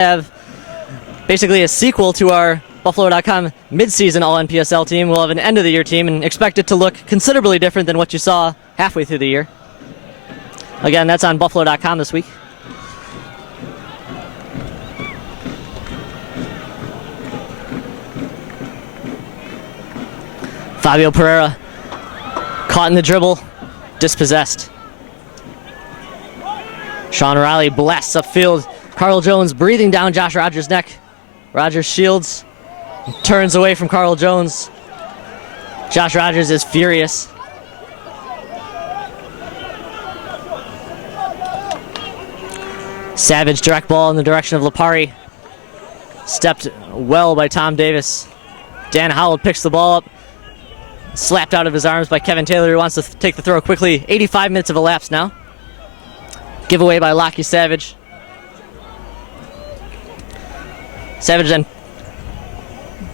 have basically a sequel to our Buffalo.com mid-season all-NPSL team. We'll have an end-of-the-year team and expect it to look considerably different than what you saw halfway through the year. Again, that's on Buffalo.com this week. Fabio Pereira caught in the dribble, dispossessed. Sean Riley blasts upfield. Carl Jones breathing down Josh Rogers' neck. Rogers shields, turns away from Carl Jones. Josh Rogers is furious. Savage direct ball in the direction of Lipari. Stepped well by Tom Davis. Dan Howell picks the ball up. Slapped out of his arms by Kevin Taylor, who wants to take the throw quickly. 85 minutes have elapsed now. Giveaway by Lockie Savage. Savage then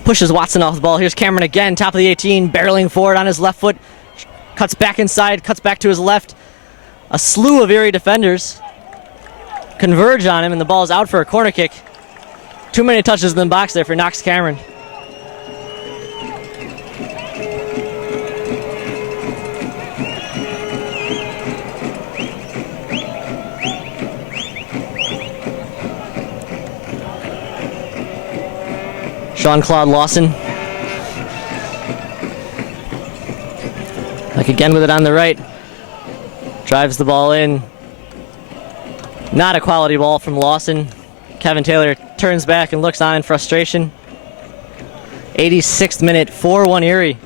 pushes Watson off the ball. Here's Cameron again, top of the 18, barreling forward on his left foot. Cuts back inside, cuts back to his left. A slew of Erie defenders converge on him, and the ball is out for a corner kick. Too many touches in the box there for Knox Cameron. Jean-Claude Lawson. Like again with it on the right. Drives the ball in. Not a quality ball from Lawson. Kevin Taylor turns back and looks on in frustration. 86th minute, 4-1 Erie.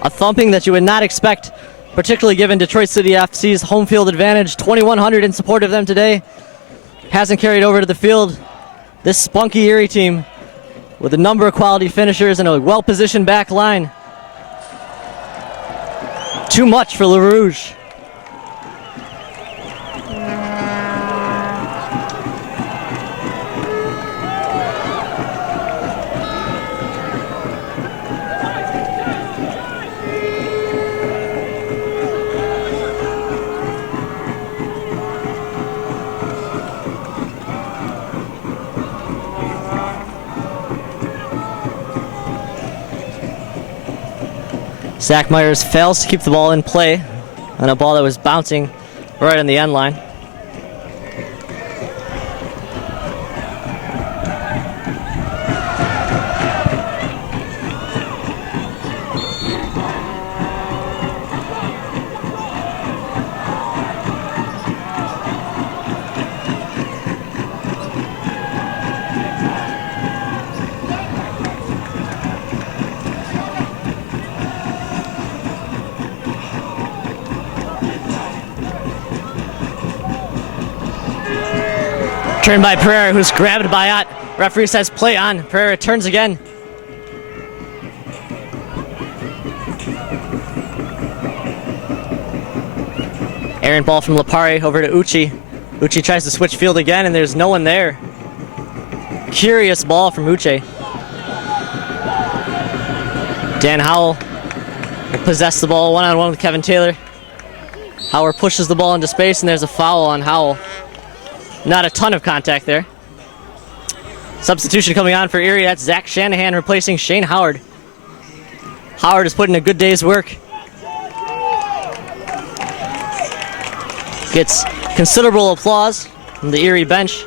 A thumping that you would not expect, particularly given Detroit City FC's home field advantage. 2,100 in support of them today. Hasn't carried over to the field. This spunky Erie team with a number of quality finishers and a well-positioned back line. Too much for Le Rouge. Zach Myers fails to keep the ball in play on a ball that was bouncing right on the end line. Turn by Pereira, who's grabbed by Ott. Referee says play on. Pereira turns again. Errant ball from Lipari over to Uchi. Uchi tries to switch field again, and there's no one there. Curious ball from Uche. Dan Howell will possess the ball one-on-one with Kevin Taylor. Howard pushes the ball into space, and there's a foul on Howell. Not a ton of contact there. Substitution coming on for Erie. That's Zach Shanahan replacing Shane Howard. Howard has put in a good day's work. Gets considerable applause from the Erie bench.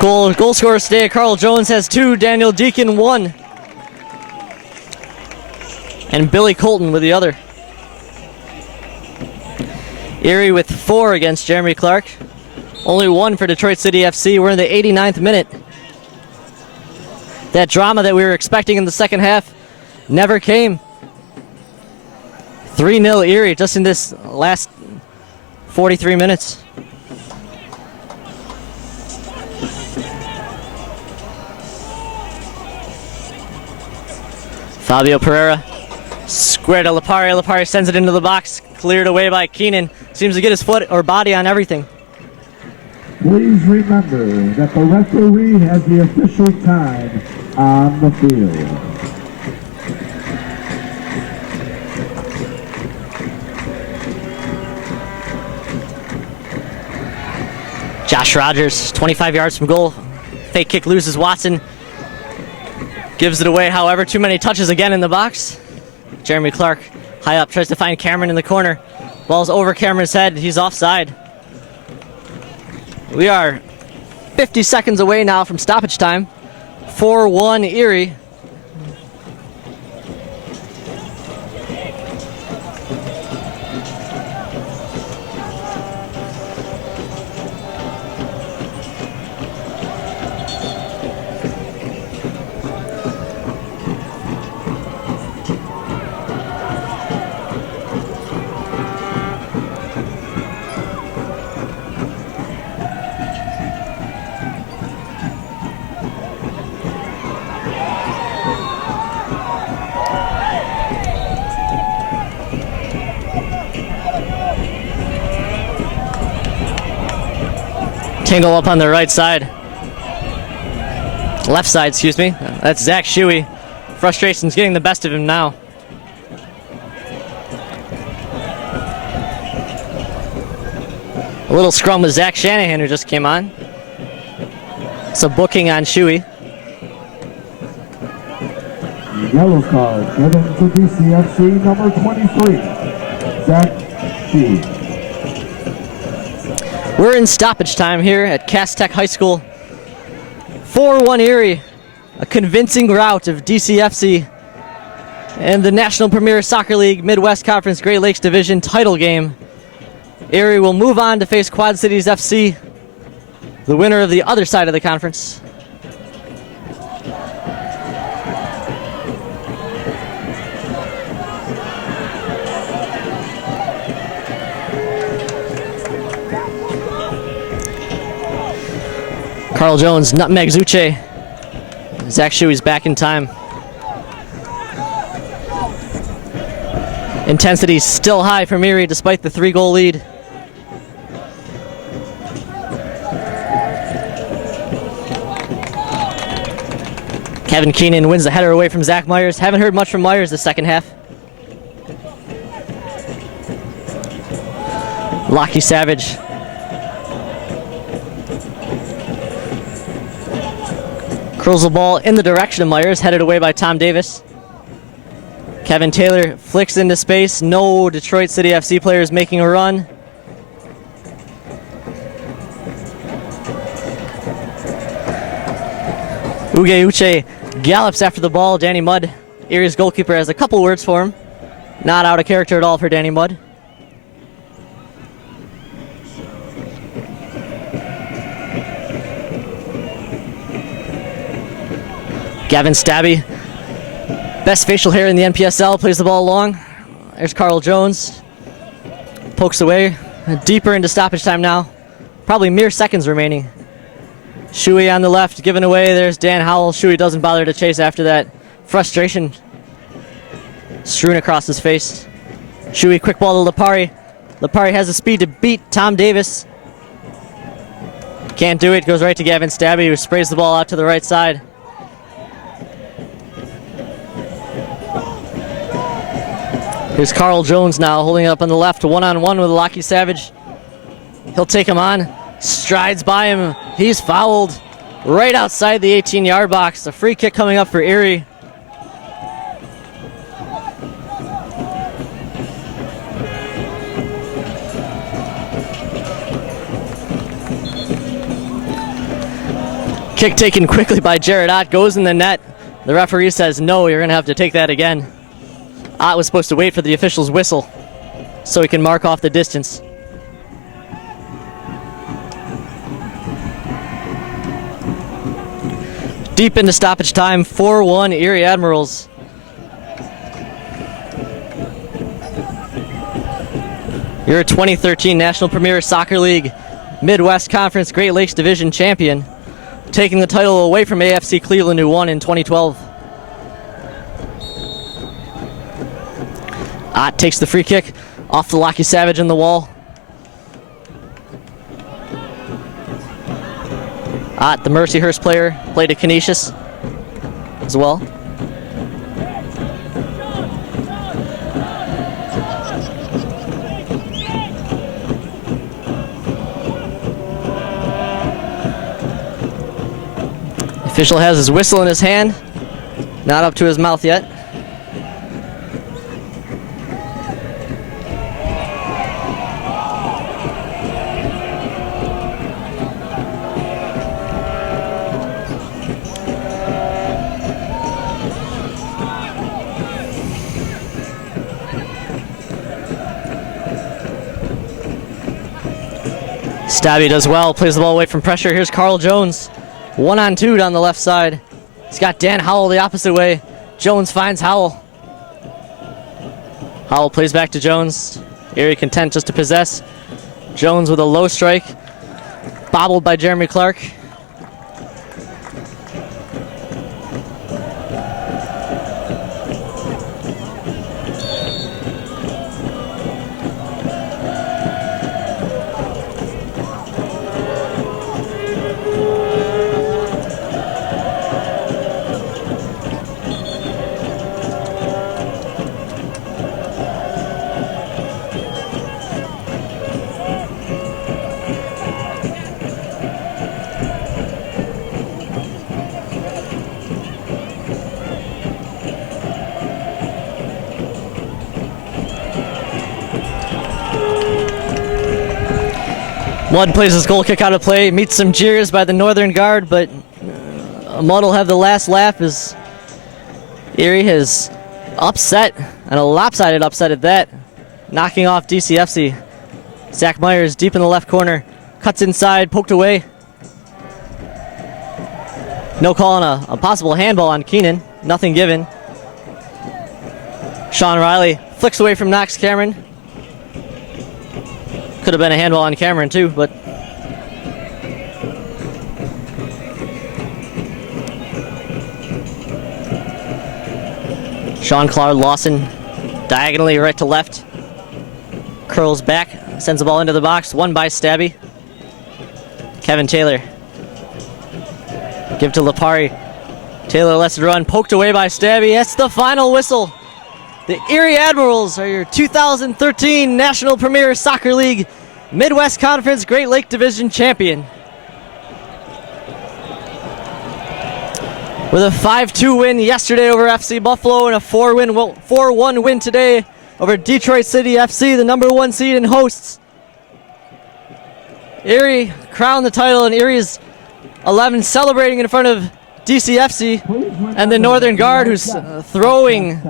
Goal scorers today. Carl Jones has 2. Daniel Deacon 1. And Billy Colton with the other. Erie with 4 against Jeremy Clark. Only 1 for Detroit City FC. We're in the 89th minute. That drama that we were expecting in the second half never came. 3-0 Erie just in this last 43 minutes. Fabio Pereira squared to Lipari. Lipari sends it into the box. Cleared away by Keenan. Seems to get his foot or body on everything. Please remember that the referee has the official time on the field. Josh Rogers, 25 yards from goal. Fake kick loses Watson. Gives it away, however, too many touches again in the box. Jeremy Clark, high up, tries to find Cameron in the corner. Ball's over Cameron's head. He's offside. We are 50 seconds away now from stoppage time. 4-1 Erie. Tingle up on the right side. Left side, excuse me. That's Zach Shuey. Frustration's getting the best of him now. A little scrum with Zach Shanahan, who just came on. It's a booking on Shuey. Yellow card given to DCFC number 23, Zach Shuey. We're in stoppage time here at Cass Tech High School. 4-1 Erie, a convincing rout of DCFC and the National Premier Soccer League Midwest Conference Great Lakes Division title game. Erie will move on to face Quad Cities FC, the winner of the other side of the conference. Carl Jones nutmegs Uche. Zach Shuey's back in time. Intensity still high from Erie despite the 3-goal lead. Kevin Keenan wins the header away from Zach Myers. Haven't heard much from Myers the second half. Lockie Savage. Curls the ball in the direction of Myers, headed away by Tom Davis. Kevin Taylor flicks into space. No Detroit City FC players making a run. Uge Uche gallops after the ball. Danny Mudd, Erie's goalkeeper, has a couple words for him. Not out of character at all for Danny Mudd. Gavin Stabby, best facial hair in the NPSL, plays the ball long. There's Carl Jones. Pokes away. Deeper into stoppage time now. Probably mere seconds remaining. Shuey on the left, given away. There's Dan Howell. Shuey doesn't bother to chase after that. Frustration strewn across his face. Shuey, quick ball to Lipari. Lipari has the speed to beat Tom Davis. Can't do it. Goes right to Gavin Stabby, who sprays the ball out to the right side. Here's Carl Jones now, holding it up on the left, one-on-one with Lockie Savage. He'll take him on, strides by him. He's fouled right outside the 18-yard box. A free kick coming up for Erie. Kick taken quickly by Jared Ott, goes in the net. The referee says, no, you're going to have to take that again. Ott was supposed to wait for the official's whistle so he can mark off the distance. Deep into stoppage time, 4-1 Erie Admirals. You're a 2013 National Premier Soccer League Midwest Conference Great Lakes Division champion, taking the title away from AFC Cleveland, who won in 2012. Ott takes the free kick off the Lockie Savage in the wall. Ott, the Mercyhurst player, played at Canisius as well. Official has his whistle in his hand. Not up to his mouth yet. Stabby does well, plays the ball away from pressure. Here's Carl Jones. 1-on-2 down the left side. He's got Dan Howell the opposite way. Jones finds Howell. Howell plays back to Jones. Erie content just to possess. Jones with a low strike. Bobbled by Jeremy Clark. Mudd plays his goal kick out of play, meets some jeers by the Northern Guard, but Mudd will have the last laugh as Erie has upset, and a lopsided upset at that, knocking off DCFC. Zach Myers deep in the left corner, cuts inside, poked away. No call on a possible handball on Keenan, nothing given. Sean Riley flicks away from Knox Cameron. Could have been a handball on Cameron too, but Sean Claude Lawson diagonally right to left. Curls back, sends the ball into the box, won by Stabby. Kevin Taylor. Give to Lapari. Taylor lets it run, poked away by Stabby. That's the final whistle. The Erie Admirals are your 2013 National Premier Soccer League Midwest Conference Great Lake Division champion. With a 5-2 win yesterday over FC Buffalo and a 4-1 win today over Detroit City FC, the number 1 seed and hosts. Erie crowned the title, and Erie's 11 celebrating in front of DCFC and the Northern Guard, who's throwing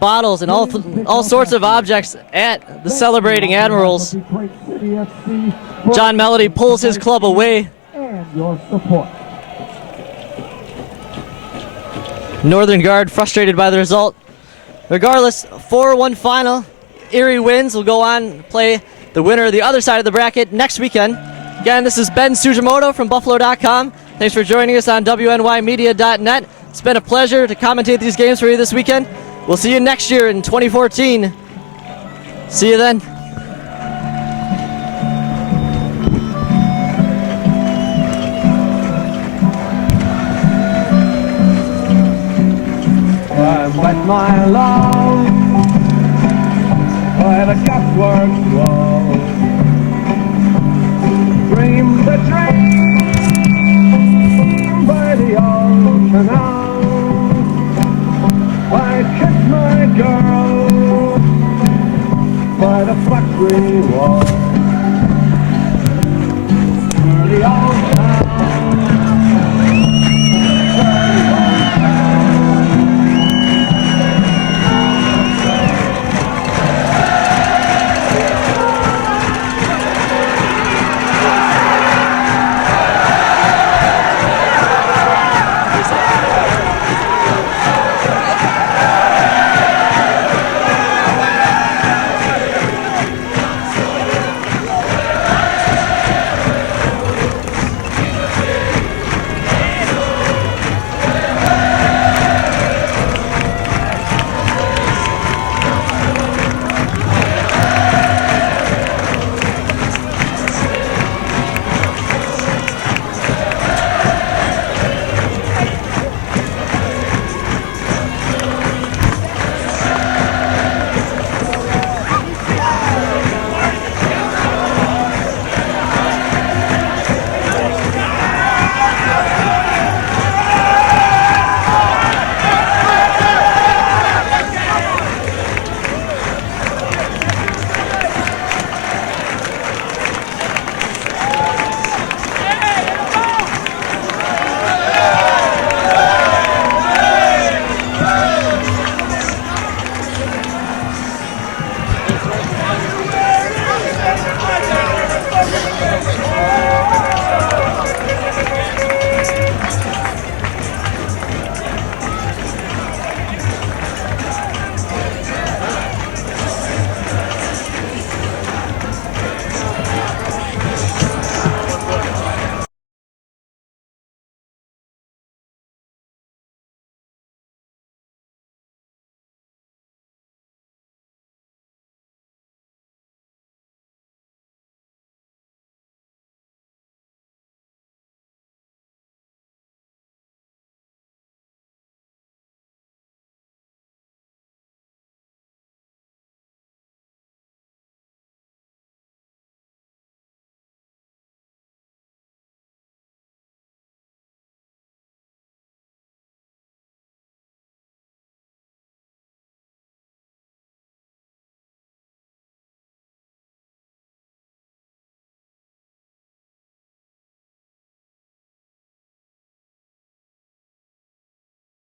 bottles and all sorts of objects at the celebrating Admirals. John Melody pulls his club away. Northern Guard frustrated by the result. Regardless, 4-1 final. Erie wins. Will go on to play the winner of the other side of the bracket next weekend. Again, this is Ben Sujimoto from Buffalo.com. Thanks for joining us on WNYmedia.net. It's been a pleasure to commentate these games for you this weekend. We'll see you next year in 2014. See you then. But my love, where the cupwork flows, dream the dream.